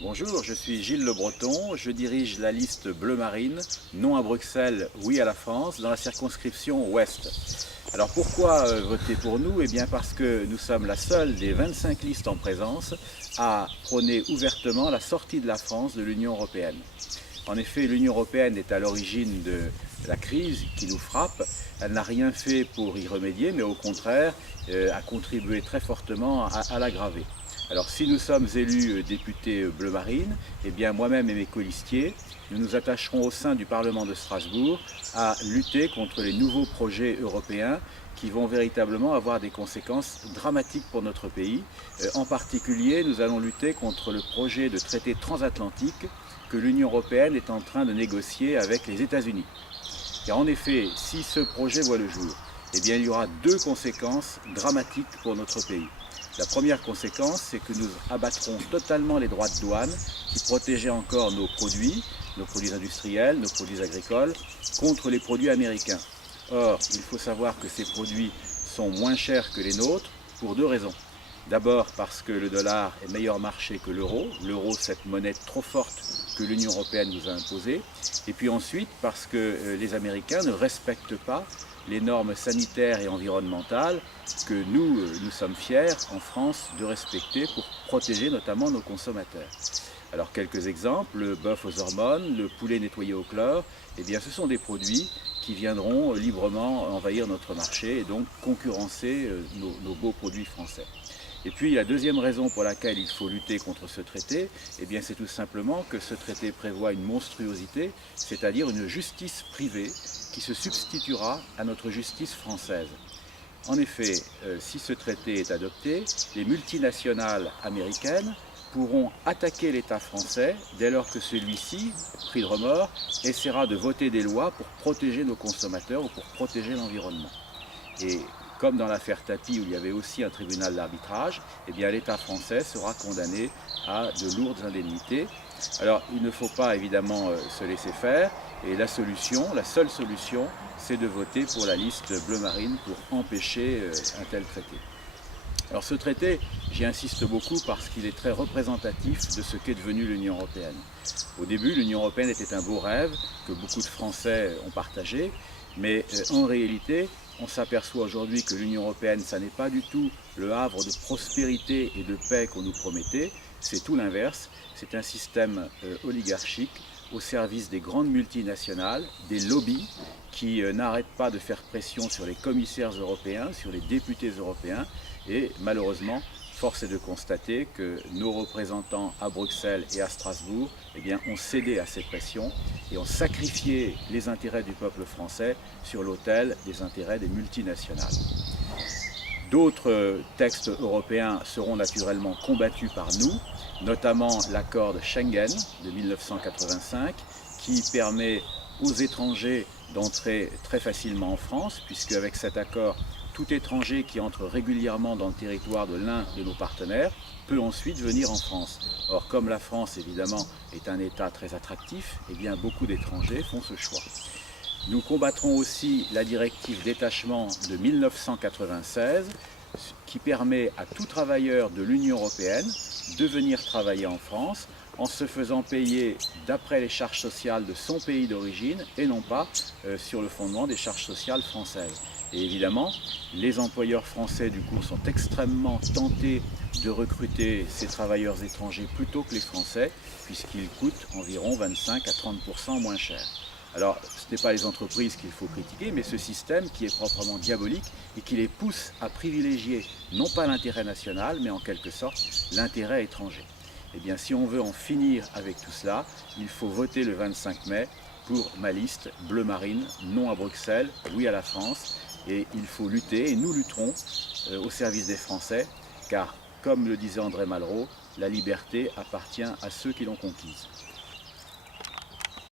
Bonjour, je suis Gilles Le Breton, je dirige la liste Bleu Marine, non à Bruxelles, oui à la France, dans la circonscription Ouest. Alors pourquoi voter pour nous? Eh bien parce que nous sommes la seule des 25 listes en présence à prôner ouvertement la sortie de la France de l'Union européenne. En effet, l'Union européenne est à l'origine de la crise qui nous frappe. Elle n'a rien fait pour y remédier, mais au contraire a contribué très fortement à l'aggraver. Alors si nous sommes élus députés Bleu Marine, eh bien moi-même et mes colistiers, nous nous attacherons au sein du Parlement de Strasbourg à lutter contre les nouveaux projets européens qui vont véritablement avoir des conséquences dramatiques pour notre pays. En particulier, nous allons lutter contre le projet de traité transatlantique que l'Union européenne est en train de négocier avec les États-Unis. Car en effet, si ce projet voit le jour, eh bien, il y aura deux conséquences dramatiques pour notre pays. La première conséquence, c'est que nous abattrons totalement les droits de douane qui protégeaient encore nos produits industriels, nos produits agricoles, contre les produits américains. Or, il faut savoir que ces produits sont moins chers que les nôtres pour deux raisons. D'abord parce que le dollar est meilleur marché que l'euro. L'euro, cette monnaie trop forte que l'Union européenne nous a imposée. Et puis ensuite parce que les Américains ne respectent pas les normes sanitaires et environnementales que nous sommes fiers en France de respecter pour protéger notamment nos consommateurs. Alors quelques exemples, le bœuf aux hormones, le poulet nettoyé au chlore, eh bien ce sont des produits qui viendront librement envahir notre marché et donc concurrencer nos beaux produits français. Et puis la deuxième raison pour laquelle il faut lutter contre ce traité, eh bien c'est tout simplement que ce traité prévoit une monstruosité, c'est-à-dire une justice privée qui se substituera à notre justice française. En effet, si ce traité est adopté, les multinationales américaines pourront attaquer l'État français dès lors que celui-ci, pris de remords, essaiera de voter des lois pour protéger nos consommateurs ou pour protéger l'environnement. Et comme dans l'affaire Tapie où il y avait aussi un tribunal d'arbitrage, eh bien l'État français sera condamné à de lourdes indemnités. Alors il ne faut pas évidemment se laisser faire et la seule solution, c'est de voter pour la liste Bleu Marine pour empêcher un tel traité. Alors ce traité, j'y insiste beaucoup parce qu'il est très représentatif de ce qu'est devenue l'Union européenne. Au début, l'Union européenne était un beau rêve que beaucoup de Français ont partagé, mais en réalité, on s'aperçoit aujourd'hui que l'Union européenne, ça n'est pas du tout le havre de prospérité et de paix qu'on nous promettait, c'est tout l'inverse, c'est un système oligarchique au service des grandes multinationales, des lobbies qui n'arrêtent pas de faire pression sur les commissaires européens, sur les députés européens et malheureusement, force est de constater que nos représentants à Bruxelles et à Strasbourg eh bien, ont cédé à ces pressions et ont sacrifié les intérêts du peuple français sur l'autel des intérêts des multinationales. D'autres textes européens seront naturellement combattus par nous, notamment l'accord de Schengen de 1985 qui permet aux étrangers d'entrer très facilement en France, puisque avec cet accord, tout étranger qui entre régulièrement dans le territoire de l'un de nos partenaires peut ensuite venir en France. Or, comme la France, évidemment, est un État très attractif, eh bien, beaucoup d'étrangers font ce choix. Nous combattrons aussi la directive détachement de 1996 qui permet à tout travailleur de l'Union européenne de venir travailler en France en se faisant payer d'après les charges sociales de son pays d'origine et non pas sur le fondement des charges sociales françaises. Et évidemment, les employeurs français du coup sont extrêmement tentés de recruter ces travailleurs étrangers plutôt que les Français puisqu'ils coûtent environ 25 à 30% moins cher. Alors, ce n'est pas les entreprises qu'il faut critiquer, mais ce système qui est proprement diabolique et qui les pousse à privilégier non pas l'intérêt national, mais en quelque sorte l'intérêt étranger. Eh bien, si on veut en finir avec tout cela, il faut voter le 25 mai pour ma liste Bleu Marine, non à Bruxelles, oui à la France. Et il faut lutter, et nous lutterons au service des Français, car comme le disait André Malraux, la liberté appartient à ceux qui l'ont conquise.